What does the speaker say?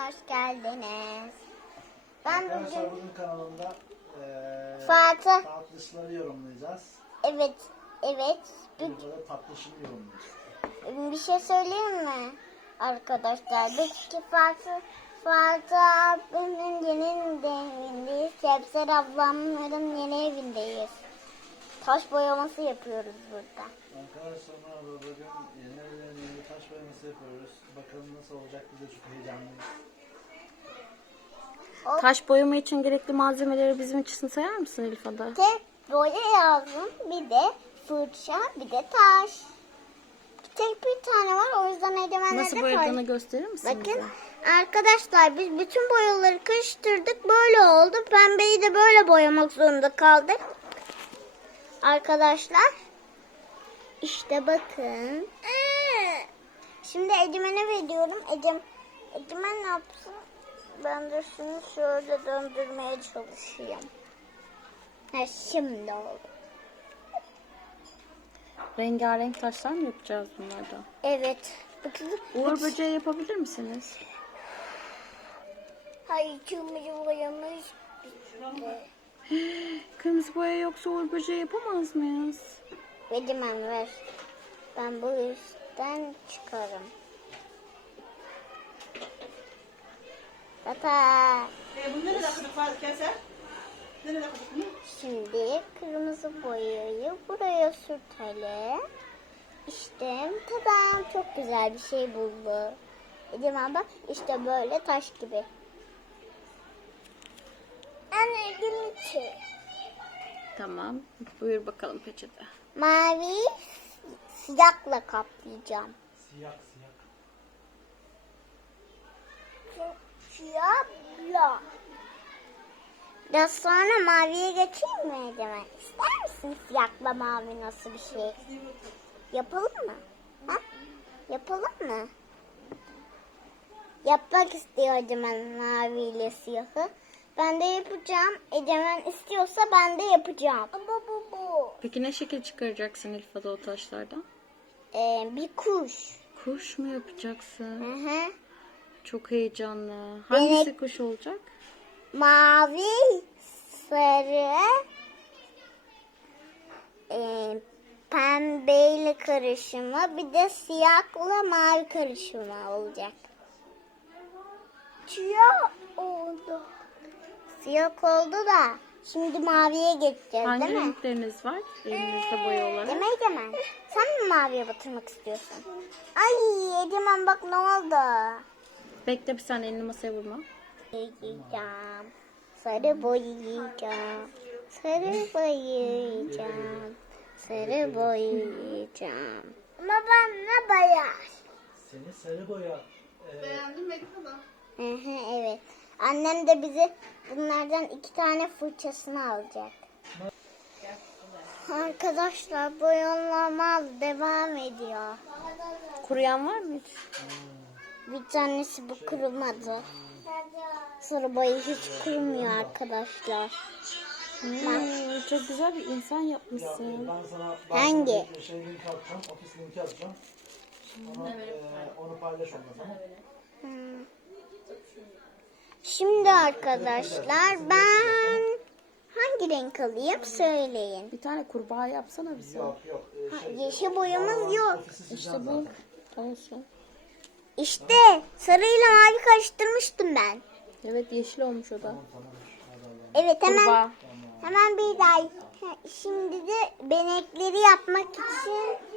hoş geldiniz. Ben Arkadaşlar bugün kanalımda Fatih. tatlışları yorumlayacağız. Evet. Burada tatlışını yorumlayacağız. Bir şey söyleyeyim mi arkadaşlar? Biz ki Fatih abinin yeni evindeyiz. Sebzer ablamların yeni evindeyiz. Taş boyaması yapıyoruz burada. Arkadaşlar merhaba, bugün yeni taş boyaması yapıyoruz. Bakalım nasıl olacak, biz de çok heyecanlıyız. Taş boyama için gerekli malzemeleri bizim için sayar mısın Elif Ada? Tek boya lazım. Bir de fırça, bir de taş. Tek bir tane var, o yüzden eldivenleri Nasıl de boyadığını koy. gösterir misin Bakın bize? arkadaşlar, biz bütün boyaları karıştırdık, böyle oldu. Pembeyi de böyle boyamak zorunda kaldık. Arkadaşlar işte bakın. Şimdi Ecemen'e veriyorum. Ecemen ne yapsın? Ben de şunu şöyle döndürmeye çalışayım. Ha, şimdi oldu. Rengarenk taşlar mı yapacağız bunlarda? Evet. Bakın. Uğur böceği yapabilir misiniz? Hayır, kırmızı boyamış. Kırmızı boya yoksa uğur böceği yapamaz mıyız? Ecemen ver. Ben bu üstten çıkarım. Tata. Bunları da kırık var keser. Nerede kırık mı? Şimdi kırmızı boyayı buraya sürtelim. İşte tadam, çok güzel bir şey buldu. Ecemen bak, işte böyle taş gibi. Anne gülüntü. Tamam. Buyur bakalım peçete. Mavi siyahla kaplayacağım. Siyah. Siyahla. Biraz sonra maviye geçeyim mi Ecemen? İster misin siyahla mavi nasıl bir şey? Yapalım mı? Ha? Yapalım mı? Yapmak istiyor Ecemen maviyle siyahı. Ben de yapacağım. Ecemen istiyorsa ben de yapacağım. Ama bu. Peki ne şekil çıkaracaksın Elif Ada o taşlardan? Bir kuş. Kuş mu yapacaksın? Hı hı. Çok heyecanlı. Hangisi kuş olacak? Mavi, sarı, pembeyle karışımı, bir de siyahla mavi karışımı olacak. Siyah oldu. Siyah oldu da şimdi maviye geçeceğiz, Hangi değil mi? renkleriniz var elinizde boya olarak? Değil mi Egemen? Sen mi maviye batırmak istiyorsun? Ay Egemen bak ne oldu? Bekle bir saniye, elini masaya vurma. Boyayacağım. Sarı boyayacağım. Sarı boyayacağım. Sarı boyayacağım. Ama ben ne boyar? Seni sarı boya. Beğendim Elif Ada. Evet. Annem de bize bunlardan 2 tane fırçasını alacak. Arkadaşlar boyalama devam ediyor. Kuruyan var mı hiç? Bir tanesi bu kurumadı. Sarı boya hiç kurumuyor arkadaşlar. Çok güzel bir insan Ya, yapmışsın. Hangi? Şey linki atacağım, ofis linki atacağım. Onu paylaş onunla, tamam. Şimdi arkadaşlar ben hangi renk alayım söyleyin. Bir tane kurbağa yapsana bize. Yok. Yeşil boyamız yok. İşte bu. Olsun. İşte sarıyla mavi karıştırmıştım ben. Evet, yeşil olmuş o da. Evet Kurbağa. hemen bir daha. Şimdi de benekleri yapmak için